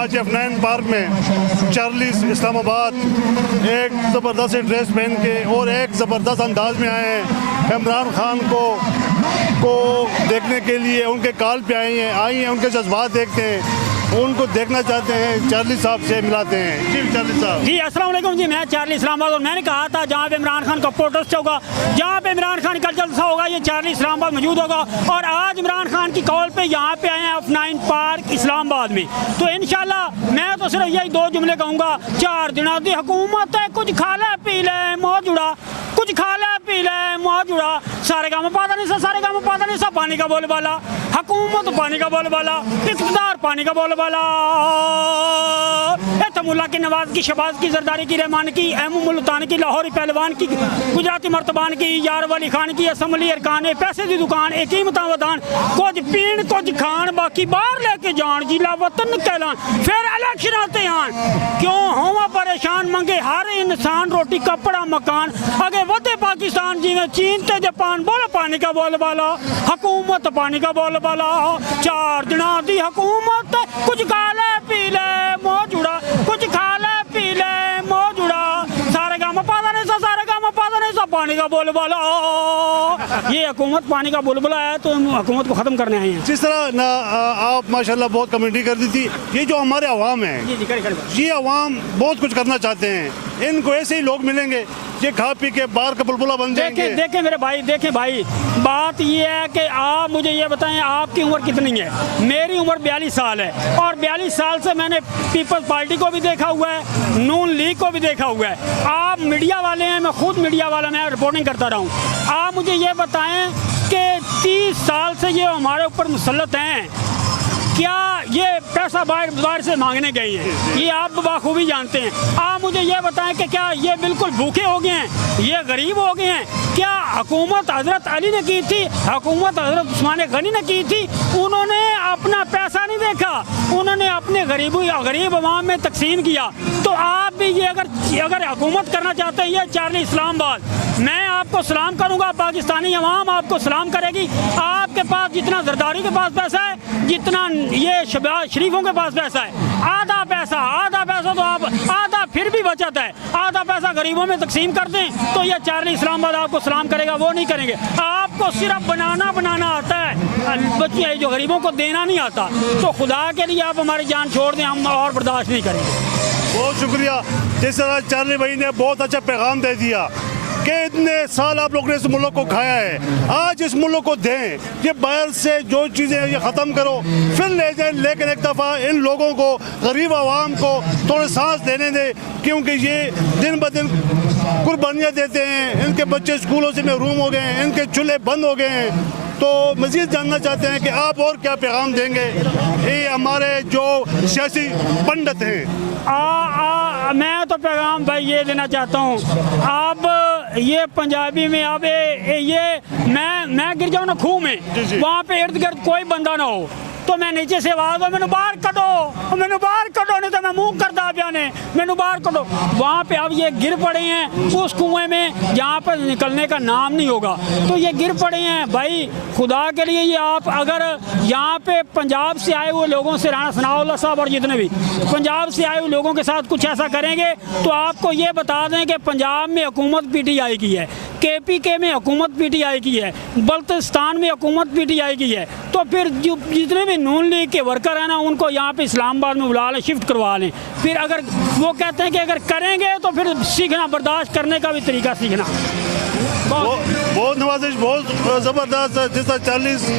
آج F9 park میں چارلیز اسلام آباد ایک زبردست ڈریس پہن کے اور ایک زبردست انداز میں آئے ہیں عمران خان کو دیکھنے کے لیے. ان کے کال پہ آئی ہیں ان کے جذبات دیکھتے ہیں, ان کو دیکھنا چاہتے ہیں. چارلی صاحب سے ملاتے ہیں. جی چارلی صاحب. جی السلام علیکم. جی میں چارلی اسلام آباد, اور میں نے کہا تھا جہاں پہ عمران خان کا پروٹیسٹ ہوگا, جہاں پہ عمران خان کا جلسہ ہوگا, یہ چارلی اسلام آباد موجود ہوگا. اور آج عمران خان کی کال پہ یہاں پہ آئے ہیں F9 پارک اسلام آباد میں. تو انشاءاللہ میں تو صرف یہی 2 جملے کہوں گا. 4 دنوں دی حکومت ہے, کچھ کھا لے پی لے موہ جڑا, کچھ کھا لے پی لے موہ جڑا. سارے کام پاتا نہیں سا, سارے کام پاتا نہیں سا. پانی کا بول بالا, حکومت پانی کا بول بالا, اقتدار پانی کا بول بالا. ملا کی نواز کی, شہباز کی, زرداری کی, رحمان کی, احمد ملتان کی, لاہوری پہلوان کی, گجراتی مرتبان کی, یار والی خان کی, اسمبلی ارکان, پیسے دی دکان, ایک ہی متاودان, کچھ پین کچھ کھان, باقی باہر لے کے جان, جیلا وطن کہلان, پھر الیکشن آتے ہیں. کیوں ہوا پریشان, منگے ہر انسان روٹی کپڑا مکان, اگے ودے پاکستان جی میں چین تے جاپان. بولو پانی کا بول بالا, حکومت پانی کا بول بالا. 4 دنوں دی حکومت, کچھ کھا لے پی لے موہ جڑا, کچھ کھا لے پی لے موہ جڑا. سارے کام پاتا نہیں سا, سارے کام پاتا نہیں سا. پانی کا بول بالا. یہ حکومت پانی کا بلبلا ہے, تو حکومت کو ختم کرنے آئے ہیں. جس طرح آپ ماشاءاللہ بہت کمیونٹی کر دی تھی. یہ جو ہمارے عوام ہیں, یہ عوام بہت کچھ کرنا چاہتے ہیں. ان کو ایسے ہی لوگ ملیں گے یہ کھا پی کے باہر کا بلبلا بن جائیں گے. دیکھیں میرے بھائی, دیکھیں بھائی, بات یہ ہے کہ آپ مجھے یہ بتائیں آپ کی عمر کتنی ہے. میری عمر 42 سال ہے, اور 42 سال سے میں نے پیپلز پارٹی کو بھی دیکھا ہوا ہے, نون لیگ کو بھی دیکھا ہوا ہے. آپ میڈیا والے ہیں, میں خود میڈیا والا, میں رپورٹنگ کرتا رہا ہوں. آپ مجھے یہ بتائیں کہ 30 سال سے یہ ہمارے اوپر مسلط ہیں, کیا یہ پیسہ باہر سے مانگنے گئی ہیں؟ یہ آپ بخوبی جانتے ہیں. آپ مجھے یہ بتائیں کہ کیا یہ بالکل بھوکے ہو گئے ہیں, یہ غریب ہو گئے ہیں؟ کیا حکومت حضرت علی نے کی تھی, حکومت حضرت عثمان غنی نے کی تھی؟ انہوں نے اپنا پیسہ نہیں دیکھا, انہوں نے اپنے غریب عوام میں تقسیم کیا. تو آپ بھی یہ اگر حکومت کرنا چاہتے ہیں, یہ چارلی اسلام آباد, میں آپ کو سلام کروں گا, پاکستانی عوام آپ کو سلام کرے گی. آپ کے پاس جتنا زرداری کے پاس پیسہ ہے, جتنا یہ شہباز شریفوں کے پاس پیسہ ہے, آدھا پیسہ تو آپ, آدھا پھر بھی بچت ہے, آدھا پیسہ غریبوں میں تقسیم کر دیں تو یہ چارلی اسلام آباد آپ کو سلام کرے گا. وہ نہیں کریں گے. آپ کو صرف بنانا آتا ہے, بچے جو غریبوں کو دینا نہیں آتا. تو خدا کے لیے آپ ہماری جان چھوڑ دیں, ہم اور برداشت نہیں کریں گے. بہت شکریہ. جس طرح چارلی بھائی نے بہت اچھا پیغام دے دیا کہ اتنے سال آپ لوگوں نے اس ملک کو کھایا ہے, آج اس ملک کو دیں. یہ باہر سے جو چیزیں یہ ختم کرو, پھر لے جائیں, لیکن ایک دفعہ ان لوگوں کو, غریب عوام کو تھوڑے سانس لینے دیں, کیونکہ یہ دن بدن قربانیاں دیتے ہیں. ان کے بچے اسکولوں سے محروم ہو گئے ہیں, ان کے چولہے بند ہو گئے ہیں. تو مزید جاننا چاہتے ہیں کہ آپ اور کیا پیغام دیں گے یہ ہمارے جو سیاسی پنڈت ہیں. میں تو پیغام بھائی یہ دینا چاہتا ہوں, آپ یہ پنجابی میں آپ یہ میں گر جاؤں نا کھوہ میں, وہاں پہ ارد گرد کوئی بندہ نہ ہو, تو میں نیچے سے آواز ہو, میں باہر کٹو, نہیں تو میں منہ کر دا پیانے, میں باہر کٹو. وہاں پہ اب یہ گر پڑے ہیں اس کنویں میں جہاں پر نکلنے کا نام نہیں ہوگا. تو یہ گر پڑے ہیں بھائی, خدا کے لیے یہ آپ اگر یہاں پہ پنجاب سے آئے ہوئے لوگوں سے, رانا ثناء اللہ صاحب اور جتنے بھی پنجاب سے آئے ہوئے لوگوں کے ساتھ کچھ ایسا کریں گے, تو آپ کو یہ بتا دیں کہ پنجاب میں حکومت پی ٹی آئی کی ہے, KPK میں حکومت پی ٹی آئی کی ہے, بلتستان میں حکومت پی ٹی آئی کی ہے. تو پھر جتنے بھی نون لیگ کے ورکر ہیں نا, ان کو یہاں پہ اسلام آباد میں بلا لیں, شفٹ کروا لیں. پھر اگر وہ کہتے ہیں کہ اگر کریں گے تو پھر سیکھنا, برداشت کرنے کا بھی طریقہ سیکھنا. بہت نوازش, بہت زبردست. جس طرح 40